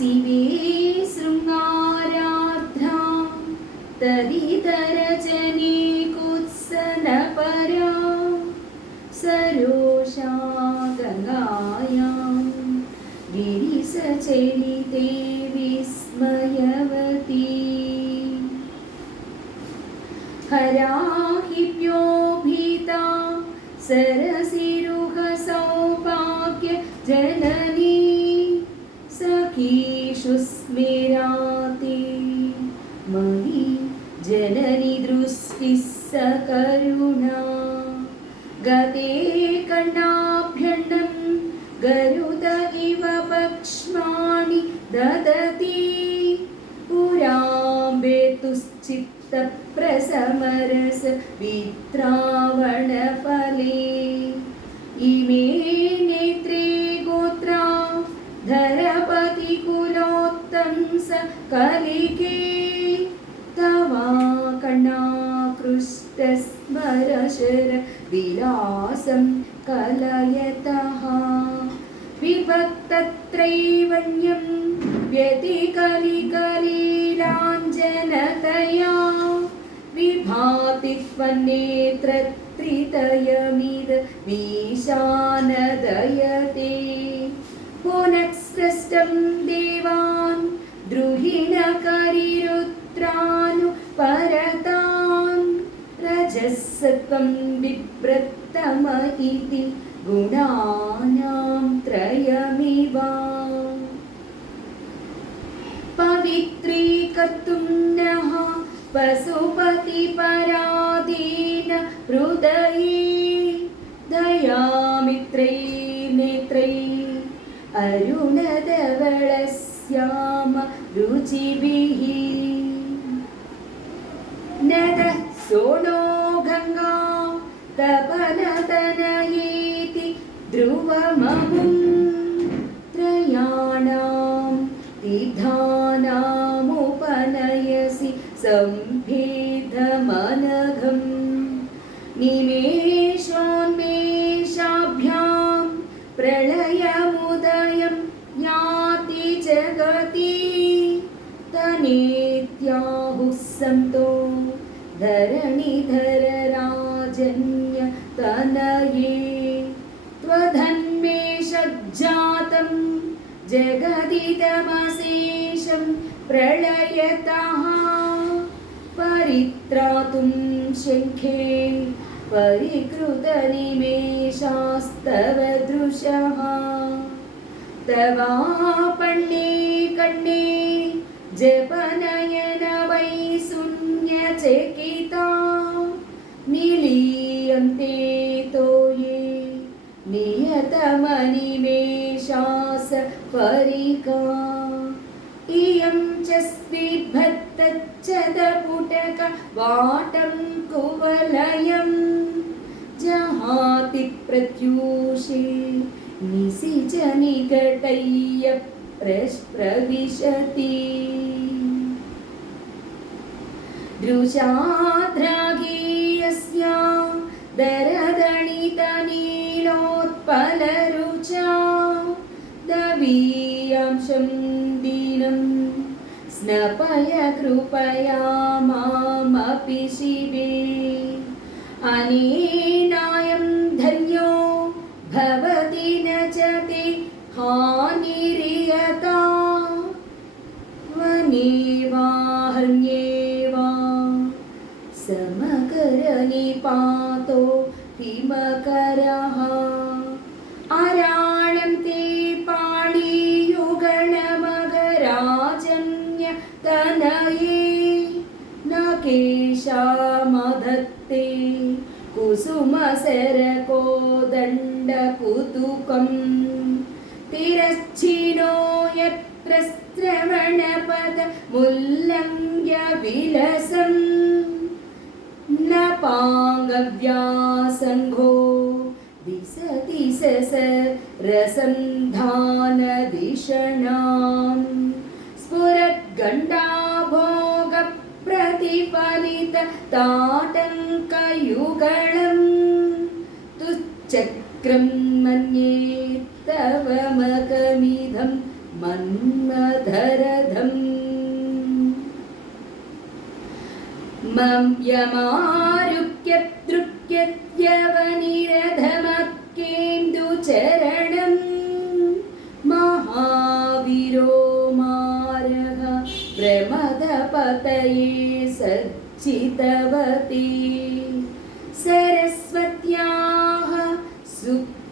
शिवे शृङ्गाराद्धा तदितरचने कुत्सनपरा सरोषा गायां गिरिसचनि विस्मयवती सर चुस्मिराति मयि जननि दृष्टिः सकरुणा गते कण्डाभ्यण्डं गरुद इव पक्ष्माणि ददति पुराम्बेतुश्चित्तप्रसमरस वित्रा विलासं कलयतः विभक्तत्रैवण्यं व्यतिकलिकलीलाञ्जनतया विभाति त्वन्नेत्रत्रितयमिद मीशानदयते पुनः सृष्टं देवा ദ്രുഹിണകരിരുദ്രാനു പരതാം രജസ്സത്വം വിപ്രത്തമ ഇതി ഗുണാനാം ത്രയമിവ പവിത്രീകർത്തും നഹ പശുപതി പരാധീന ഹൃദയേ ദയാമിത്രൈ നേത്രൈ रुचिभिः नदः सोनो गङ्गा तपनतनयेति ध्रुवममुं त्रयाणां तीर्धा संतो धरणिधरराजन्य तनये त्वधन्मेषज्जातं जगदिदमशेषं प्रलयतः परित्रातुं शङ्खे परिकृतनिमेषास्तव दृशः तवापण्ये कण्णे जपनय చేకితా నిలీయంతేతోయే నియతమని మే శాస పరికా ఇయం చస్వి భత్తచ్చద పుటక వాటం కువలయం జహాతి ప్రత్యూషే నిసిచ నిఘటయ్య ప్రశ్రవిశతి दृशाद्रागेयस्यां दरदणितनीलोत्पलरुचा दवीयांशं दीनं स्नपय कृपया मामपि शिवे अनेनाय सुमसरकोदण्डकुतुकम् तिरश्चिनो यप्रस्रवणपदमुल्लङ्ग्य विलसन् न पाङ्गव्यासङ्घो दिसति स रसन्धानदिषणान् താടങ്കയുകളം തുച്ഛക്രം മന്യേ തവ മകമിതം മന്മധരഥം യമാരുക്യതൃക്യവനിരഥമക്കേന്ദു ചരണം മഹാവിരോ പ്രമദപതയേ चितवती सरस्वत्याः सुक्तिरमृतलहरी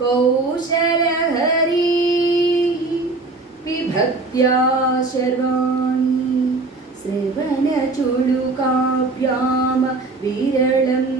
कौशलहरी विभक्त्या शर्वाणी श्रवणचुडुकाव्याम विरलम्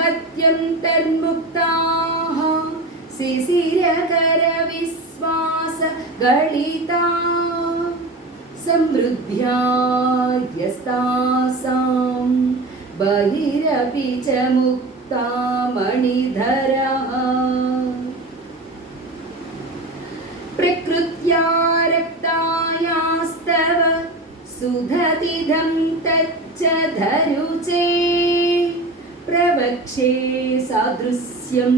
हत्यं तन्मुक्ताः शिशिरकरविश्वासगणिता समृद्ध्या यस्तासां बहिरपि च मुक्ता मणिधरः प्रकृत्या रक्तायास्तव सुधतिधं तच्च धरुचे, प्रवक्षे सादृश्यं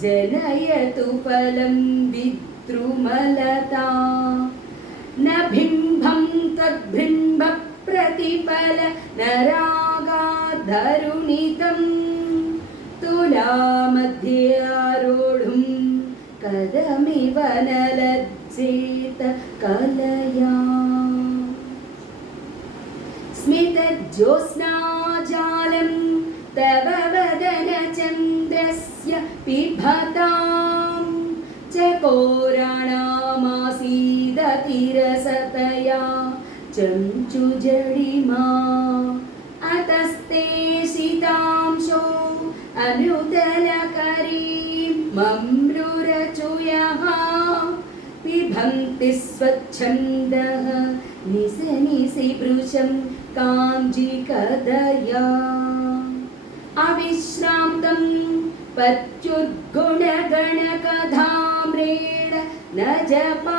जनयतु फलं विद्रुमलता न बिम्बं तद्बिम्बप्रतिफल नरागाधरुणितं तुलामध्यारोढुं कदमिव न लज्जेत कलया स्मितज्योत्स्ना न्द्रस्य पिबतां च पोरणामासीदतिरसतया चञ्चुजडिमा अतस्ते शितांसो अनुतलकरीं मम्रुरचुयः पिभन्ति स्वच्छन्दः निशनिसिपृशं काञ्जिकदया विश्रान्तं पत्युद्गुणगणकधाम्रेण न जपा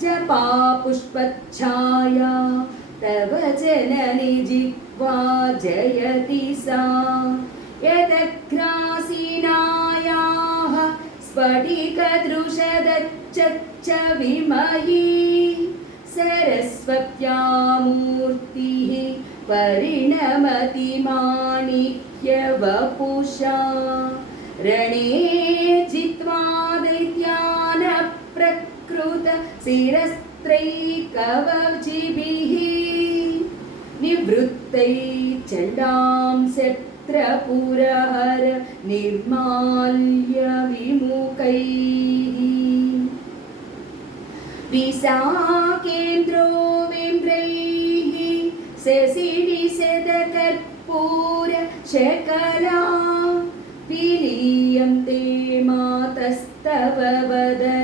जपा पुष्पच्छाया तव चननि जिह्वा जयति सा यतग्रासीनायाः स्फटिकदृशदच्छच्च विमहि सरस्वत्या परिणमति माणिक्यवपुषा रणे जित्वा दैत्यानप्रकृत शिरस्त्रैकवचिभिः निवृत्तै चण्डां शत्रपुरहर निर्माल्य विमुखैः विशाकेन्द्रो സെസിഡിസെത കർപ്പൂര ശകല വിലീയം തേ മാതസ്തവ വദന